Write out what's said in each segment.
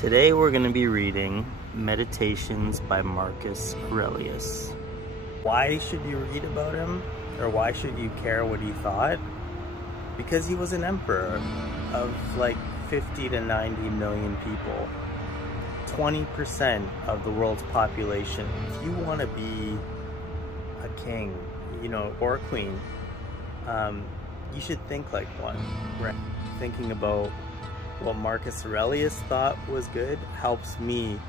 Today we're going to be reading Meditations by Marcus Aurelius. Why should you read about him? Or why should you care what he thought? Because he was an emperor of like 50 to 90 million people. 20% of the world's population. If you want to be a king, or a queen, you should think like one. Right? Thinking about what Marcus Aurelius thought was good helps me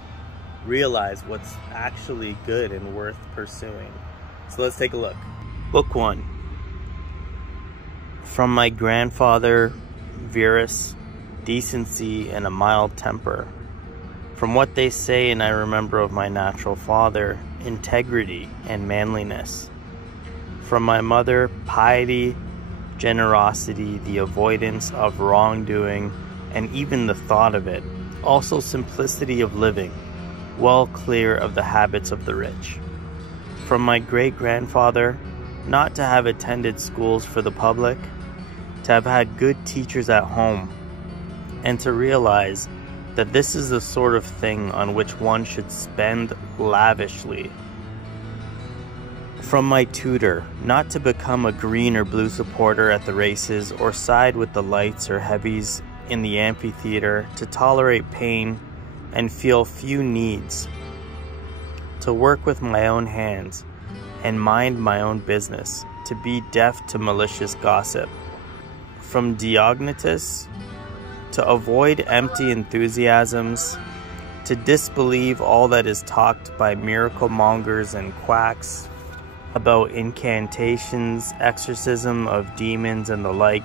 realize what's actually good and worth pursuing. So let's take a look. Book 1. From my grandfather, Verus, decency and a mild temper. From what they say and I remember of my natural father, integrity and manliness. From my mother, piety, generosity, the avoidance of wrongdoing, and even the thought of it. Also simplicity of living, well clear of the habits of the rich. From my great-grandfather, not to have attended schools for the public, to have had good teachers at home, and to realize that this is the sort of thing on which one should spend lavishly. From my tutor, not to become a green or blue supporter at the races or side with the lights or heavies in the amphitheater, to tolerate pain and feel few needs, to work with my own hands and mind my own business, to be deaf to malicious gossip. From Diognetus, to avoid empty enthusiasms, to disbelieve all that is talked by miracle mongers and quacks about incantations, exorcism of demons and the like,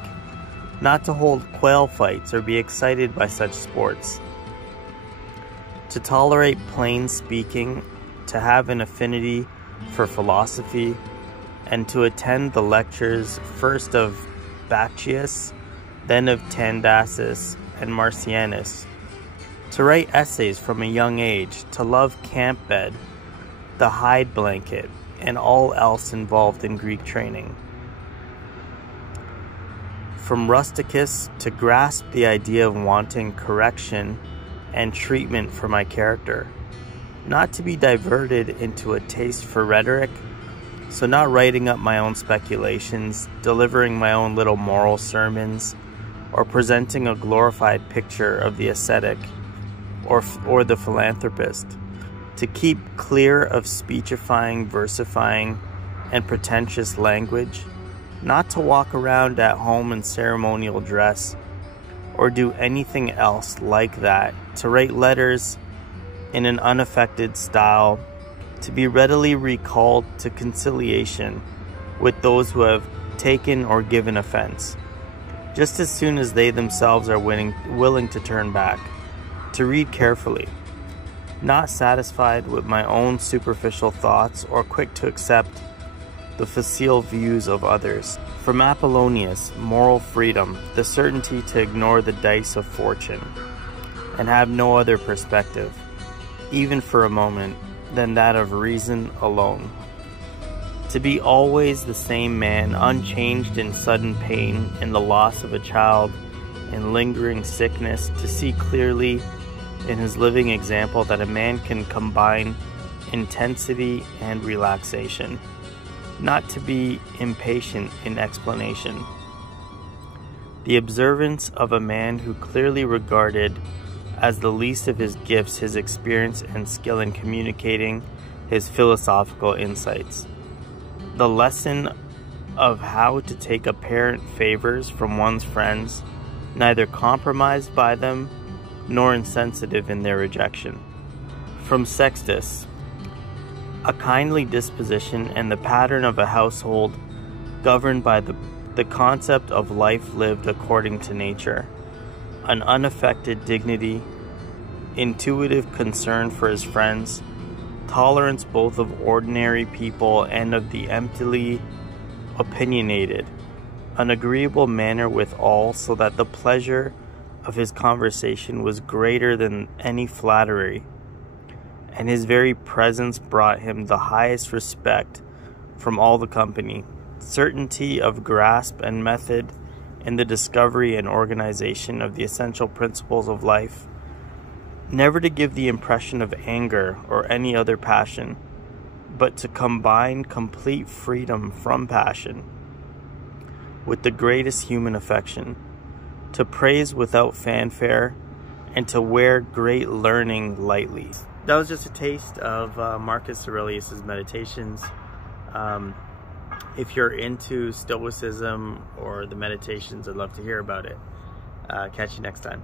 not to hold quail fights or be excited by such sports, to tolerate plain speaking, to have an affinity for philosophy, and to attend the lectures first of Bacchius, then of Tandasis and Marcianus, to write essays from a young age, to love camp bed, the hide blanket, and all else involved in Greek training. From Rusticus, to grasp the idea of wanting correction and treatment for my character, not to be diverted into a taste for rhetoric, so not writing up my own speculations, delivering my own little moral sermons, or presenting a glorified picture of the ascetic or the philanthropist, to keep clear of speechifying, versifying, and pretentious language, not to walk around at home in ceremonial dress or do anything else like that, to write letters in an unaffected style, to be readily recalled to conciliation with those who have taken or given offense, just as soon as they themselves are willing to turn back, to read carefully, not satisfied with my own superficial thoughts or quick to accept the facile views of others. From Apollonius, moral freedom, the certainty to ignore the dice of fortune and have no other perspective, even for a moment, than that of reason alone. To be always the same man, unchanged in sudden pain, in the loss of a child, in lingering sickness, to see clearly in his living example that a man can combine intensity and relaxation, not to be impatient in explanation. The observance of a man who clearly regarded as the least of his gifts his experience and skill in communicating his philosophical insights. The lesson of how to take apparent favors from one's friends, neither compromised by them nor insensitive in their rejection. From Sextus, a kindly disposition and the pattern of a household governed by the concept of life lived according to nature, an unaffected dignity, intuitive concern for his friends, tolerance both of ordinary people and of the emptily opinionated, an agreeable manner with all, so that the pleasure of his conversation was greater than any flattery, and his very presence brought him the highest respect from all the company, certainty of grasp and method in the discovery and organization of the essential principles of life, never to give the impression of anger or any other passion, but to combine complete freedom from passion with the greatest human affection, to praise without fanfare, and to wear great learning lightly. That was just a taste of Marcus Aurelius' meditations. If you're into Stoicism or the meditations, I'd love to hear about it. Catch you next time.